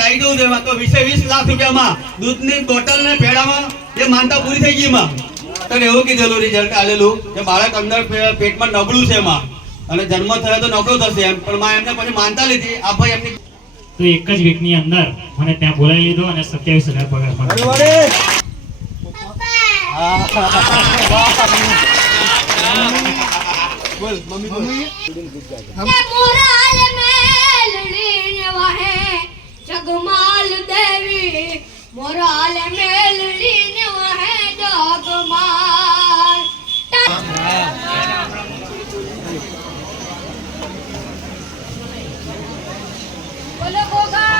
Payment આવી ગયું છે એમાં તો 20 લાખ રૂપિયામાં દૂધની બોટલ ને પેડામાં એ માનતા પૂરી થઈ ગઈ માં. તો એવું કીધેલું રિઝલ્ટ આલેલું કે બાળક અંદર પેટમાં નબળું છે એમાં અને જન્મ થયો તો નબળો થશે એમ, પણ માં એમને પછી માનતા લીધી. આ ભાઈ એમની તો એક જ વીકની અંદર મને ત્યાં બોલાવી લીધો અને 27,000 પગાર મળ્યો. બોલ મમ્મી બોલ. મોરાલ મેલડી વાહે જગમાલ દેવી, મોરાલ મેલડી વાહે જગમાલ. બોલો ગોગા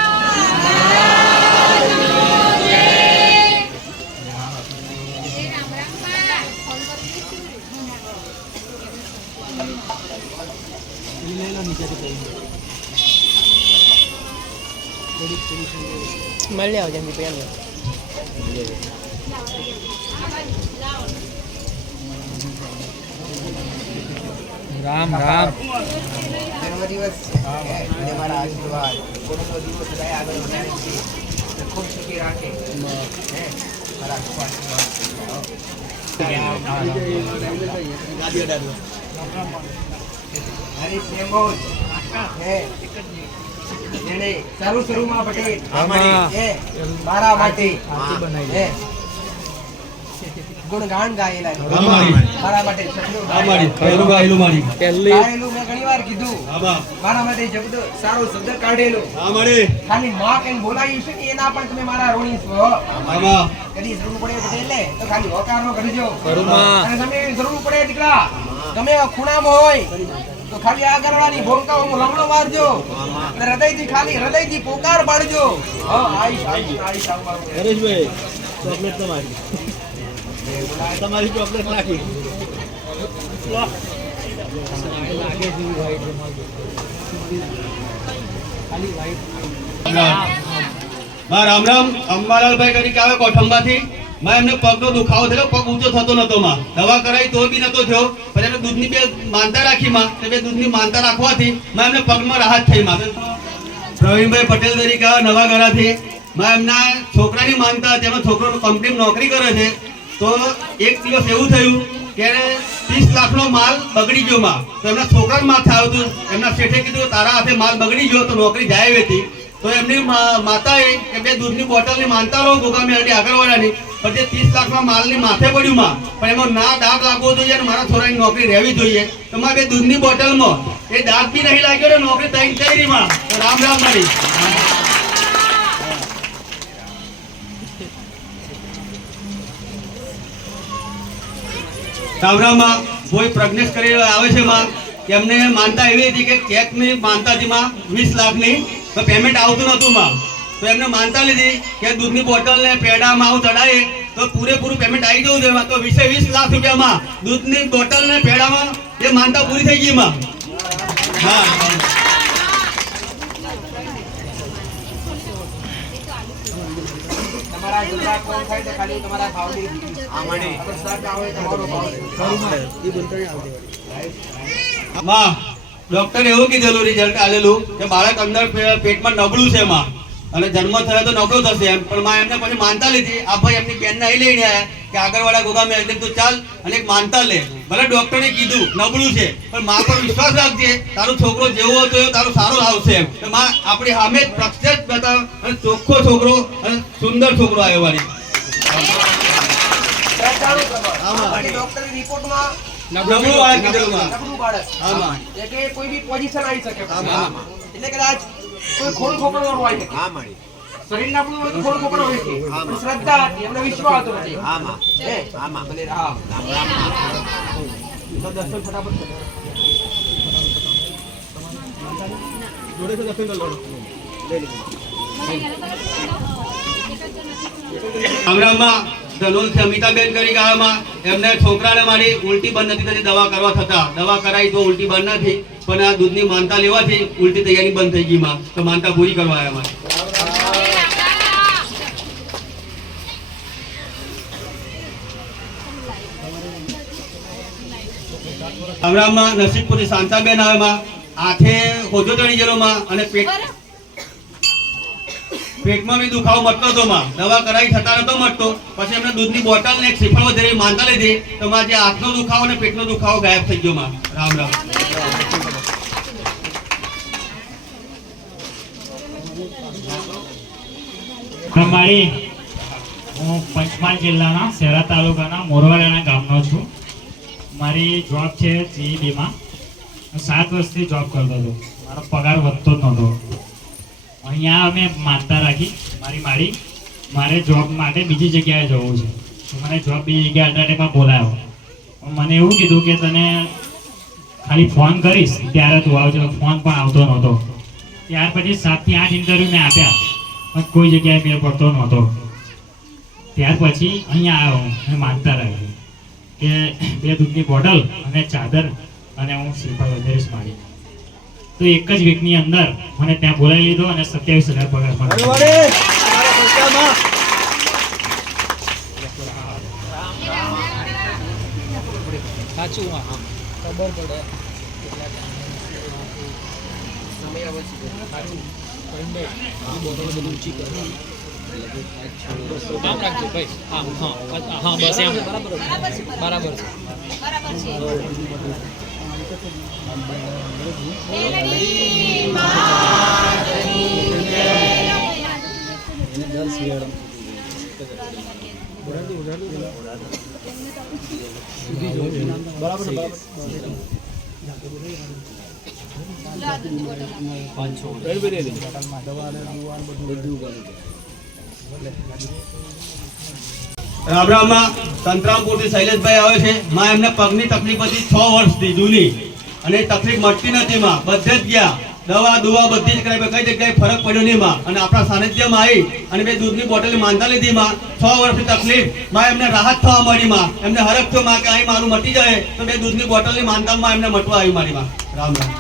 मल जाओ जल्दी पे राम राम जन्मदिवस है हमारा आशीर्वाद कोरोना दिवस सदाय आगे बढ़ाने की खूब सुखी रखे हैं हमारा खूब आशीर्वाद हरी प्रेमोद है જેને સારું શરૂમાં પટેલ એ મારા માટે હે ગુણગાન ગાયેલા મારા માટે ગાયેલું મેં ઘણીવાર કીધું મારા માટે શબ્દ સારો શબ્દ કાઢેલો ખાલી માં કેમ બોલાયું છે ને એના પણ તમે મારા ઋણી છો. કદી જરૂર પડે પટેલ તો ખાલી હોકારનો કરજો અને તમે જરૂર પડે દીકરા તમે ખૂણામાં હોય તો ખાલી આ કરવાની ભોંકાઓમાં લમણો મારજો અને હૃદયથી ખાલી હૃદયથી પોકાર પાડજો. હરેશભાઈ ચોકલેટ તમારી ચોકલેટ નાખી રામ રામ. અંબાલાલભાઈ કરી આવે કોઠંબાથી. માં એમને પગનો દુખાવો થયો, પગ ઊંચો થતો નતો માં, દવા કરાવી તો બી નતો થયો. પછી એમને દૂધની બે માનતા રાખી માં, તે બે દૂધની માનતા રાખવાથી માં એમને પગમાં રાહત થઈ માં. પ્રવીણભાઈ પટેલ તરીકે નવા ગરાથી માં એમના છોકરાની માનતા હતી. એમનો છોકરો કંપની નોકરી કરે છે. તો એક દિવસ એવું થયું કે 30 લાખનો માલ બગડી ગયો માં. તો એમના છોકરાને માથે આવ્યું હતું. એમના શેઠે કીધું તારા હાથે માલ બગડી ગયો તો નોકરી જાય હતી. તો એમની માતાએ કે બે દૂધની બોટલની માનતા રહો ગોગા મેળવી આગળવાળાની. પછી 30 લાખના માલની માથે પડ્યું માં, પણ એમાં ના દાગ લાગવો જોઈએ અને મારા છોરાની નોકરી રહેવી જોઈએ. તો માં બે દૂધની બોટલમાં એ દાગ બી નહીં લાગ્યો ને નોકરી તૈન થઈ રહી માં. રામ રામ મારી. રામ રામ માં. કોઈ પ્રજ્ઞેશ કરી આવે છે માં કે એમને માનતા એવી હતી કે ચેકની માનતા હતી માં 20 લાખની, તો પેમેન્ટ આવતું નતું માં. તો એમને માનતા લીધી કે દૂધની બોટલ ને પેડા માવ ચડાય તો પૂરેપૂરું પેમેન્ટ આવી જવું છે. તો 20 લાખ રૂપિયામાં દૂધની બોટલ ને પેડામાં એ માનતા પૂરી થઈ ગઈ માં. હા તમારા ગુજરાત કોણ થાય તો ખાલી તમારા ભાવની આમાને પ્રસાદ આવે તમારો ભાવ માં ડોક્ટરે એવું કીધેલું રિઝલ્ટ આલેલું કે બાળક અંદર પેટમાં નબળું છે માં અને જન્મ થયો તો નબળો થશે એમ, પણ માં એમને પછી માનતા લીધી. આ ભાઈ એમની બેનને અહીં લઈને આવ્યા કે આગળવાળા ગોગા મેં તું ચાલ અને એક માનતા લે. ભલે ડોક્ટરે કીધું નબળું છે પણ માં પર વિશ્વાસ રાખજે, તારો છોકરો જેવો હતો એવો તારો સારો આવશે એમ. માં આપણી સામે પ્રત્યક્ષ બતાવ અને ચોખ્ખો છોકરો અને સુંદર છોકરો આવ્યો વાળી. ડોક્ટરની રિપોર્ટમાં નબળું બાળક કીધેલું માં. નબળું બાળક આમાં એટલે કોઈ બી પોઝિશન આવી શકે એટલે કદાચ કોઈ ખોણ ખોપરો હોય શકે શરીર નબળું હોય તો ખોણ ખોપરો હોય છે પણ શ્રદ્ધા હતી એમને વિશ્વાસ હતો નથી ભલે રામ તો દર્શન ફટાફટ જોડે તો દર્શન કરો. ગામડામાં ધનોલ છે અમિતાબેન કરી ગામમાં એમને છોકરાને મારી ઉલટી બંધ નથી થતી. દવા કરવા થતા દવા કરાવી તો ઉલટી બંધ નથી, પણ આ દૂધની માનતા લેવાથી ઉલટી તૈયારી બંધ થઈ ગઈ માં. તો માનતા પૂરી કરવા આવ્યા માં. ગામડામાં નસીબપુરી શાંતાબેન આવે માં, હાથે હોજો ચડી ગયેલો માં અને પેટ પેટમાં બી દુખાવો મટતો હતો માં, દવા કરાવી થતા નતો મટતો. પછી એમને દૂધની બોટલ ને એક શ્રીફળ વધારે માનતા લીધી તો માં જે આંખનો દુખાવો ને પેટનો દુખાવો ગાયબ થઈ ગયો માં. રામ રામ. મારી હું પંચમહાલ જિલ્લાના શહેરા તાલુકાના મોરવાડાના ગામનો છું. મારી જોબ છે GEBમાં. હું 7 વર્ષથી જોબ કરતો હતો. મારો પગાર વધતો જ નહોતો. અહીંયા અમે માનતા રાખી મારી મારે જોબ માટે બીજી જગ્યાએ જવું છે. તો મને જોબ બીજી જગ્યાએ અટાટેમાં બોલાયો. મને એવું કીધું કે તને ખાલી ફોન કરીશ ત્યારે તું આવજો. ફોન પણ આવતો નહોતો. ત્યાર પછી 7 થી 8 ઇન્ટરવ્યૂ મેં આપ્યા પણ કોઈ જગ્યાએ મેળ પડતો નહોતો. ત્યાર પછી અહીંયા આવ્યો અને માનતા રાખી કે 2 દૂધની બોટલ અને ચાદર અને હું શ્રીફળ વધારીશ મારી. તો એક જ વીકની અંદર મને ત્યાં બોલાવી લીધો અને 27,000 પગાર મળ્યો. સાચું હા ખબર પડે કામ રાખજો ભાઈ. હા હા હા બસ એમ બરાબર છે. રામ રામ માં. સંતરામપુરથી શૈલેષભાઈ આવે છે માં. એમને પગની તકલીફ હતી 6 વર્ષથી જૂની અને તકલીફ મટતી નથી માં. બધે જ ગયા, દવા દુવા બધી જ કરાવી, કઈ જગ્યાએ ફરક પડ્યો નહીં માં. અને આપણા સાનિધ્યમાં આવી અને 2 દૂધની બોટલ માનતા લીધી માં. 6 વર્ષની તકલીફ માં એમને રાહત થવા મળી માં. એમને હરખ થયો માં કે અહીં મારું મટી જાય તો 2 દૂધની બોટલની માનતામાં એમને મટવા આવી મારી માં. રામ રામ.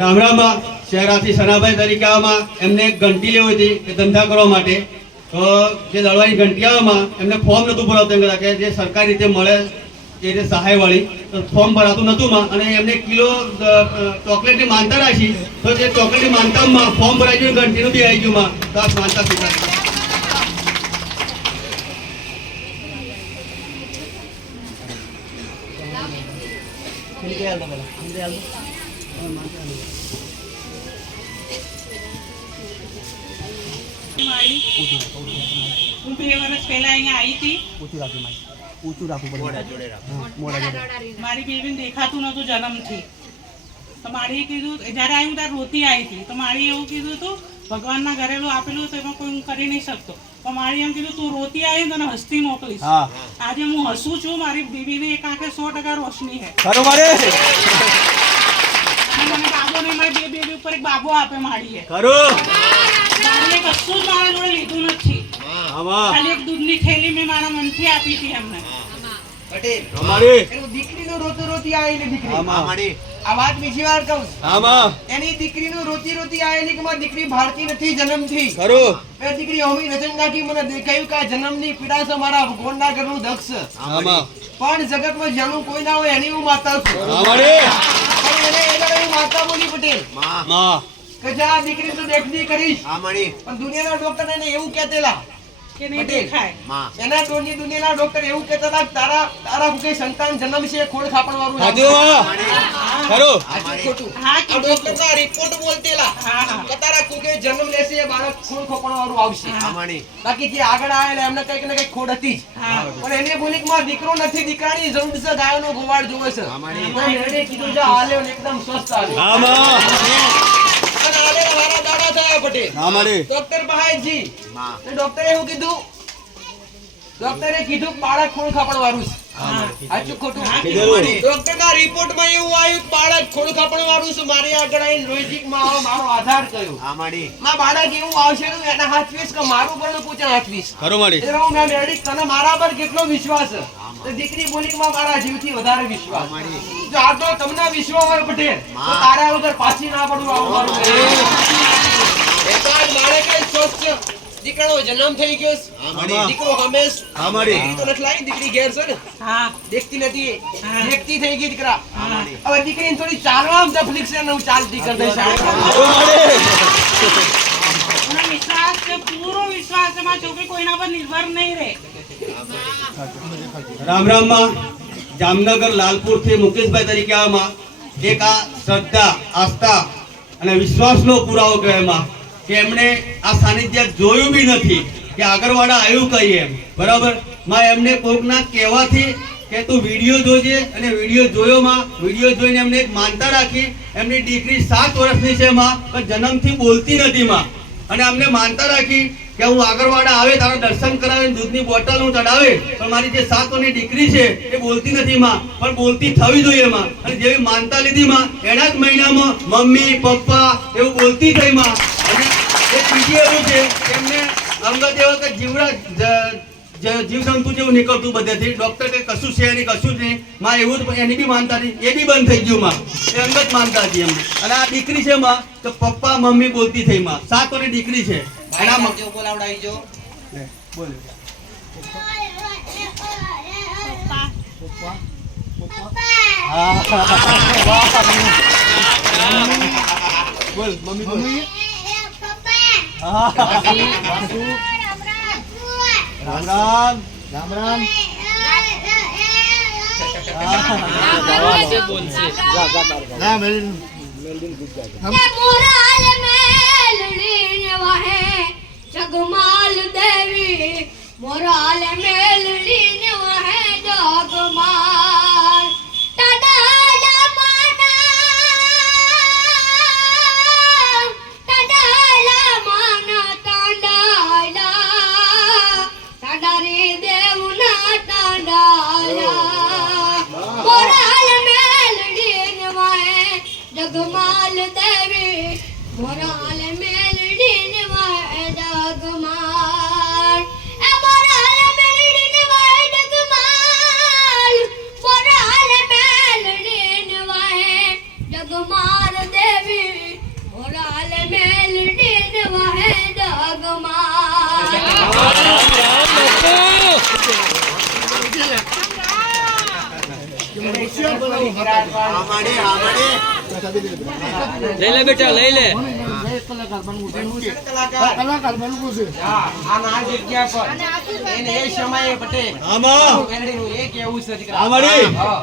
રામ રામ માં. શહેરાથી સનાભાઈ તરીકે આવામાં એમને એક ઘંટી લેવી હતી કે ધંધા કરવા માટે. તો જે દળવાની ઘંટી આવામાં એમને ફોર્મ નહોતું ભરાવતું. એમ કે જે સરકારી રીતે મળે એ રીતે સહાયવાળી તો ફોર્મ ભરાતું નહોતું માં. અને એમને કિલો ચોકલેટની માનતા રાખી તો જે ચોકલેટની માનતામાં ફોર્મ ભરાઈ ગયું, ઘંટીનું બી આવી ગયું માં. તો આ માનતા સ્વીકારી. હું 2 વર્ષ પહેલા અહીંયા આવી હતી. મારી બેબીને દેખાતું નતું જન્મથી. તો મારી કીધું જ્યારે આવી ત્યારે રોતી આવી હતી. તો મારી એવું કીધું હતું ભગવાનના ઘરેલું આપેલું તો એમાં કોઈ હું કરી નહીં શકતો. તો મારી એમ કીધું તું રોતી આવી ને તને હસતી મોકલીશ. આજે હું હસું છું. મારી બેબીને એક આંખે 100% રોશની છે. અને મને બાબો નહીં, મારી બેબી ઉપર એક બાબો આપે મારીએ. મારીએ કશું જ મારા જોડે લીધું નથી. ખાલી એક દૂધની થેલી મેં મારા મનથી આપી હતી એમને. પટેલ એનું દીકરીનું રોતું રોતી આવેલી દીકરી. આ વાત બીજી વાર કહું છું. એની દીકરીનું રોતી રોતી આવેલી કે મારી દીકરી ભારતી નથી જન્મથી. એ દીકરી હોમી નજર નાખી મને દેખાયું કે આ જન્મની પીડા છે મારા ભગવાનના ઘરનું દક્ષ. પણ જગતમાં જેનું કોઈ ના હોય એની હું માતા છું. પણ એને એ માતા બોલી પટેલ કે જા દીકરી તું દેખની કરીશ. પણ દુનિયાના ડોક્ટર એને એવું કહેતેલા કે નહીં દેખાય. એના ટોળની દુનિયાના ડોક્ટર એવું કહેતા હતા કે તારા કોઈ સંતાન જન્મશે ખોળ ખાપણ વાળું. ખોટું. આ ડોક્ટરના રિપોર્ટ બોલતેલા કે તારા કુકે જન્મ લેશે એ બાળક ખોળ ખાપણ વાળું આવશે. બાકી જે આગળ આવેલા એમને કઈક ને કઈક ખોડ હતી જ. પણ એને બોલી કે મારો દીકરો નથી, દીકરાની જરૂર છે, ગાયોનો ગોવાળ જોવે છે. મેરડે કીધું જા હાલે એકદમ સ્વસ્થ હાલે. ડોક્ટર બહાયજી ડોક્ટરે એવું કીધું, ડોક્ટરે કીધું બાળક ખોળ ખાપણ વાળું છે. સાચું ખોટું? ડોક્ટરના રિપોર્ટમાં એવું આવ્યું બાળક ખોળ ખાપણ વાળું છે. મારી આગળ આવીને લોહીજીક માં મારો આધાર કર્યો. માં બાળક એવું આવશે એના હાથવીસ કે મારું પણ પૂછે હાથવીસ. મેં મેળી તને મારા પર કેટલો વિશ્વાસ છે? દીકરી બોલી કે મારા જીવથી વધારે વિશ્વાસ. જો આટલો તમને વિશ્વાસ હોય પટેલ તો તારા વગર પાછી ના પડવું. આવું મારું બાળક સ્વચ્છ દીકરાનો જન્મ થઈ ગયો છે. દીકરો હંમેશ હા મારી દીકરી તો નથી લાવી, દીકરી ઘેર છે ને, હા દેખતી નથી, હા. દેખતી થઈ ગઈ દીકરા. હવે દીકરીને થોડી ચાલવામાં તકલીફ છે ને હું ચાલતી કરી દઈશ. મને વિશ્વાસ છે, પૂરો વિશ્વાસ છે મારી છોકરી કોઈના પર નિર્ભર નહીં રહે. રામ રામ માં જામનગર લાલપુર થી મુકેશભાઈ તરીકે આવામાં એક આ શ્રદ્ધા, આસ્થા અને વિશ્વાસનો પુરાવો કહેવાય માં કે એમણે આ સાનિધ્ય જોયું બી નથી કે આગળવાળા આવ્યું કઈ એમ, બરાબર માં એમને કોકના કહેવાથી કે તું વિડીયો જોજે અને વિડીયો જોયો માં, વિડીયો જોઈને એમને એક માનતા રાખી. એમની દીકરી 7 વર્ષની છે માં, પણ જન્મથી બોલતી નથી માં, અને અમને માનતા રાખી કે હું આગળવાળા આવે તારા દર્શન કરાવે, દૂધની બોટલ હું ચડાવે, પણ મારી જે 7 વર્ષની દીકરી છે એ બોલતી નથી માં, પણ બોલતી થવી જોઈએ માં. અને જેવી માનતા લીધી માં એના જ મહિનામાં મમ્મી પપ્પા એવું બોલતી થઈ માં. અને એક બીજી એવું છે કે એમને અંગત એવો કે જીવજંતુ જેવું નીકળતું બધેથી, ડોક્ટર કે કશું છે નહીં, કશું જ નહીં માં, એવું જ એની બી માનતા નહીં, એ બી બંધ થઈ ગયું માં. એ અંગત માનતા હતી એમને. અને આ દીકરી છે માં તો પપ્પા મમ્મી બોલતી થઈ માં, 7 વર્ષની દીકરી છે. એના જો બોલાવડાવી જો. બોલ બોલ મમ્મી બોલ. રામ રામ રામ રામ. ના મેલ મોરાલ મેલડી વાહે જગમાલ દેવી, મોરાલ મેલડી વાહે જગમાલ. તડાલા માના તડાલા તડારી દેવના તડાલા. મોરાલ મેલડી વાહે જગમાલ દેવી, મોરાલ મેલડી વાહે જગમાલ. એ મોરાલ મેલડી વાહે જગમાલ, મોરાલ મેલડી વાહે જગમાલ દેવી, મોરાલ મેલડી વાહે જગમાલ. લઈ લે બેટા લઈ લે. કલાકાર બનવું છે. આના આ જગ્યા પર એને એ સમયે પટેલ આમાં મેલડીનું એ કેવું છે દીકરા. આમાડી. હા.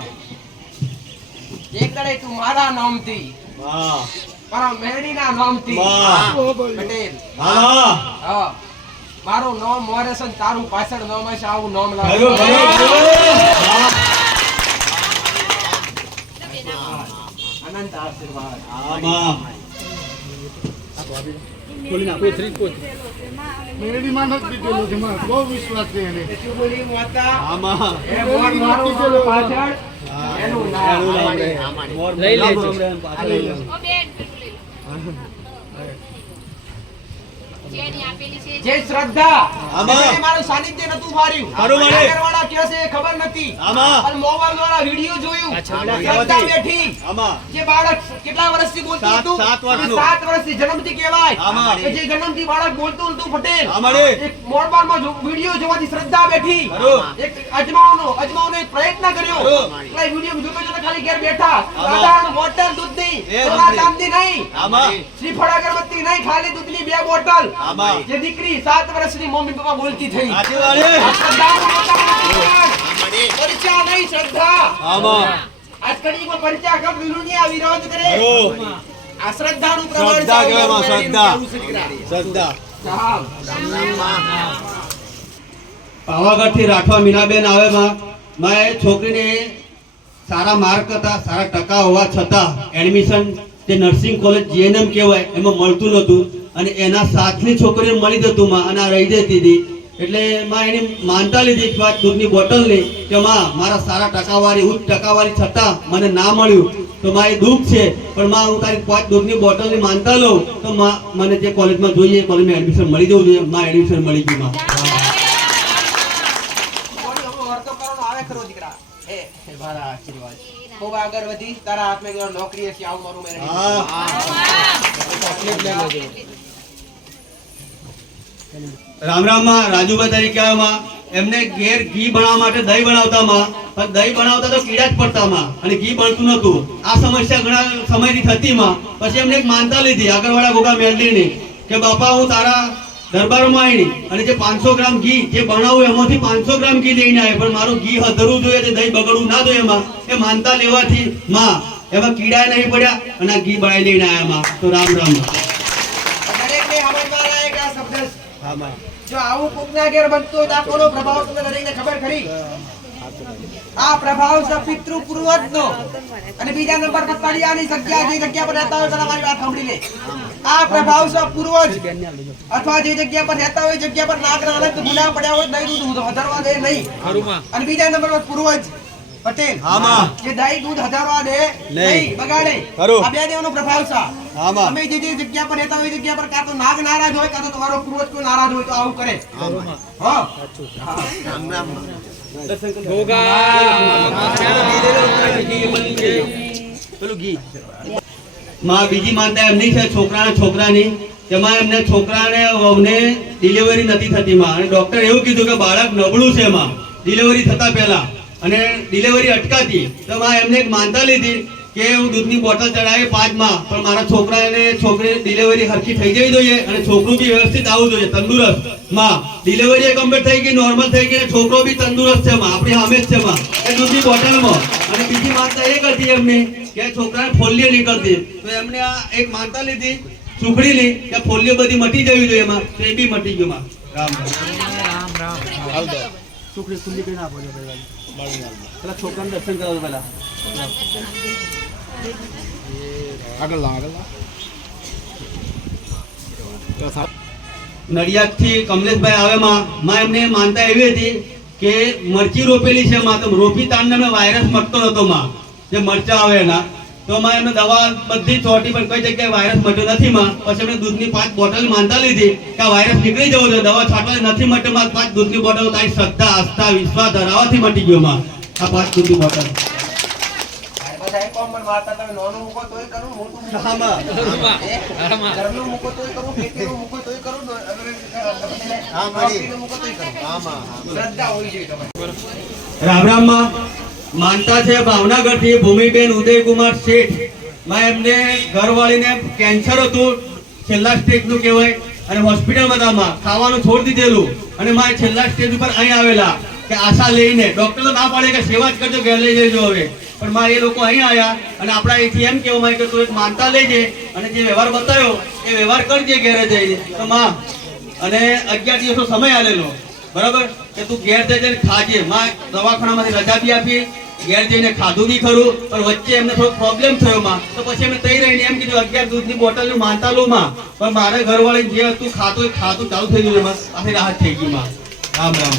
એક દાડે તું મારા નામથી, વાહ મારા મેલડીના નામથી વાહ. પટેલ. હા હા. મારું નામ મોરે છે ને તારું પાછળ નામ હશે, આવું નામ ભલો, લાવ. ભલો, ભલો. અનંત આશીર્વાદ. આમાં મેલડી માં નથી દીધેલો છે, મારો બહુ વિશ્વાસ છે એને. શું બોલી માતા? આમાં એ મોર મારું નામ પાછળ એનું નામ. મોર લઈ લે. નામ પાછળ લઈ લે. જે શ્રદ્ધા આમાં. એને મારું સાનિધ્ય નતું માર્યું. ખરું મારે. આગળવાળા કહે છે એ ખબર નથી. આમાં. પણ મોબાઈલ દ્વારા વિડીયો જોયું. શ્રદ્ધા બેઠી. આમાં જે બાળક કેટલા વર્ષથી બોલતું સાત- હતું? સાત વર્ષનું. 7 વર્ષથી જન્મથી કહેવાય. આમાં. કે જે જન્મથી બાળક બોલતું હતું પટેલ. આમાં રે. એક મોબાઈલમાં વિડીયો જોવાથી શ્રદ્ધા બેઠી. ખરું. એક અજમાવનો એક પ્રયત્ન કર્યો. ખરું. એટલે વિડીયો જોતા જોતા ખાલી ઘેર બેઠા. આમાં. સાધારણ બોટલ દૂધની, એ સોના દૂધની. ચાંદી નહીં. આમાં શ્રીફળ અગરબત્તી નહીં, ખાલી દૂધની 2 બોટલ. આમાં. જે દીકરી 7 વર્ષની મમ્મી પપ્પા બોલતી થઈ. સાચી વાત છે. આ શ્રદ્ધાનું વાતાવરણ. પરિચય નહીં, શ્રદ્ધા. આમાં આજ કડીમાં પરિચય કબ વિરુદ્ધ આ વિરોધ કરે. ખરું. આ શ્રદ્ધાનું પ્રમાણ શ્રદ્ધા છે. કહેવામાં શ્રદ્ધા. કેવું છે દીકરા? શ્રદ્ધા. હા. પાવાગઢથી રાઠવા મીનાબેન આવે માં છોકરીને સારા માર્ક હતા, સારા ટકા હોવા છતાં એડમિશન જે નર્સિંગ કોલેજ જીએનએમ કહેવાય એમાં મળતું નહોતું, અને એના સાથની છોકરીને મળી જતું માં, અને આ રહી જતી હતી. એટલે માં એની માનતા લીધી 5 દૂધની બોટલની કે માં મારા સારા ટકાવારી, ઉચ્ચ ટકાવારી છતાં મને ના મળ્યું તો માં એ દુઃખ છે, પણ માં હું તારી 5 દૂધની બોટલની માનતા લઉં તો માં મને જે કોલેજમાં જોઈએ કોલેજમાં એડમિશન મળી જવું જોઈએ. માં એડમિશન મળી ગયું માં. બોલી હવે વર્તો કરવાનો આવે ખરો દીકરા. એ મારા આશીર્વાદ. ખૂબ આગળ વધી તારા હાથમાં નોકરી હશે, આવું મારું મેળવી. હા. રામ રામ માં રાજુભાઈ તરીકે આવ્યા માં એમને ઘેર ઘી બનાવવા માટે દહીં બનાવતા માં પણ દહીં બનાવતા તો કીડા જ પડતા માં અને ઘી બનતું નતું. આ સમસ્યા ઘણા સમયથી થતી માં. પછી એમને એક માનતા લીધી આગળવાળા ગોગા મેલડીની કે બાપા હું તારા દરબારમાં આવીને અને જે 500 ગ્રામ ઘી જે બનાવું એમાંથી 500 ગ્રામ ઘી લઈને આવે પણ મારું ઘી હધરવું જોઈએ તે દહીં બગડવું ના જોઈએ એમાં એ માનતા લેવાથી માં એમાં કીડા નહીં પડ્યા અને આ ઘી બનાવી લઈને આવ્યા માં. તો રામ રામ માં. દરેકને સમજમાં રહે કે આ શબ્દ હા માં. જો આવું કોકના ઘેર બનતું હોય તો આ કોનો પ્રભાવ તમને દરેકને ખબર ખરી? આ પ્રભાવ છે પિતૃ પૂર્વજનો. અને બીજા નંબર પર તળિયાની જગ્યા જે જગ્યા પર રહેતા હોય પેલા મારી વાત સાંભળી લે. આ પ્રભાવ છે પૂર્વજ અથવા જે જગ્યા પર રહેતા હોય જગ્યા પર નાગના અલગ ગુના પડ્યા હોય દહીં દૂધ હજારવા દે નહીં. અને બીજા નંબર પર પૂર્વજ પટેલ હા માં. જે દહીં દૂધ હજારવા દે નહીં બગાડે. ખરું. આ બે દેવનો પ્રભાવ છે. હા માં. તમે જે જગ્યા પર રહેતા હોય એ જગ્યા પર કાં તો નાગ નારાજ હોય કાં તો તમારો પૂર્વજ કોઈ નારાજ હોય તો આવું કરે. હા માં બીજી માનતા એમની છે છોકરાની તેમાં એમને છોકરાને વહુને ડિલિવરી નથી થતી માં અને ડોક્ટર એવું કીધું કે બાળક નબળું છે માં ડિલિવરી થતા પહેલા અને ડિલિવરી અટકાતી તો માં એમને એક માનતા લીધી કે હું દૂધની બોટલ ચડાવી 5 માં પણ મારા છોકરાને છોકરી ડિલિવરી હરખી થઈ જવી જોઈએ અને છોકરું બી વ્યવસ્થિત આવવું જોઈએ તંદુરસ્ત માં ડિલિવરી કમ્પ્લીટ થઈ ગઈ નોર્મલ થઈ ગઈ અને છોકરો બી તંદુરસ્ત છે માં આપણી સામે જ છે માં એ દૂધની બોટલમાં. અને બીજી માનતા એ કરતી એમની કે છોકરાને ફોલ્લીઓ નીકળતી તો એમને આ એક માનતા લીધી સુખડીની કે ફોલ્લીઓ બધી મટી જવી જોઈએ એમાં તો એ બી મટી ગયું માં. રામ રામ. સુખડી ખુલ્લી કરીને આપો છો પેલા છોકરાને દર્શન કરાવો પેલા નડિયાદથી કમલેશભાઈ આવે માં એમને માનતા એવી હતી કે મરચી રોપેલી છે માં તો રોપી તાણને એમને વાયરસ મટતો નતો માં જે મરચા આવે એના તો માં એમને દવા બધી ચોટી પણ કઈ જગ્યાએ વાયરસ મટ્યો નથી માં. પછી એમને દૂધની 5 બોટલ માનતા લીધી કે આ વાયરસ નીકળી જવો જોઈએ દવા છાંટવા નથી મટ્યો માં 5 દૂધની બોટલ તારી શ્રદ્ધા આસ્થા વિશ્વાસ ધરાવવાથી મટી ગયો માં આ 5 દૂધની બોટલ. બધા કોમ પર મારતા તમે નાનું મૂકો તોય કરું મોટું મૂકો હા માં. ઘરનું મૂકો તોય કરું ખેતીનું મૂકો તોય કરું હા મારી. મૂકો તોય કરું. શ્રદ્ધા હોવી જોઈએ તમારી. રામ રામ માં માનતા છે ભાવનગરથી ભૂમિબેન ઉદયકુમાર શેઠ માં એમને ઘરવાળીને કેન્સર હતું છેલ્લા સ્ટેજનું કહેવાય અને હોસ્પિટલમાં હતા માં ખાવાનું છોડી દીધેલું અને માં છેલ્લા સ્ટેજ ઉપર અહીં આવેલા કે આશા લઈને ડોક્ટર તો ના પાડે કે સેવા જ કરજો ઘેર લઈ જજો હવે પણ માં એ લોકો અહીં આવ્યા અને આપણા અહીંથી એમ કહેવામાં આવ્યું કે તું એક માનતા લેજે અને જે વ્યવહાર બતાવ્યો એ વ્યવહાર કરજે ઘેરે જઈને તો માં અને 11 દિવસનો સમય આલેલો બરાબર કે તું ઘેર જઈને ખાજે માં દવાખાનામાંથી રજા બી આપી ઘેર જઈને ખાધું બી ખરું પણ વચ્ચે એમને થોડો પ્રોબ્લેમ થયો માં તો પછી એમને તઈ રહીને એમ કીધું 11 દૂધની બોટલનું માનતા લો માં પણ મારે ઘરવાળી જે હતું ખાતું ચાલુ થઈ ગયું માં આથી રાહત થઈ ગઈ માં. રામ રામ.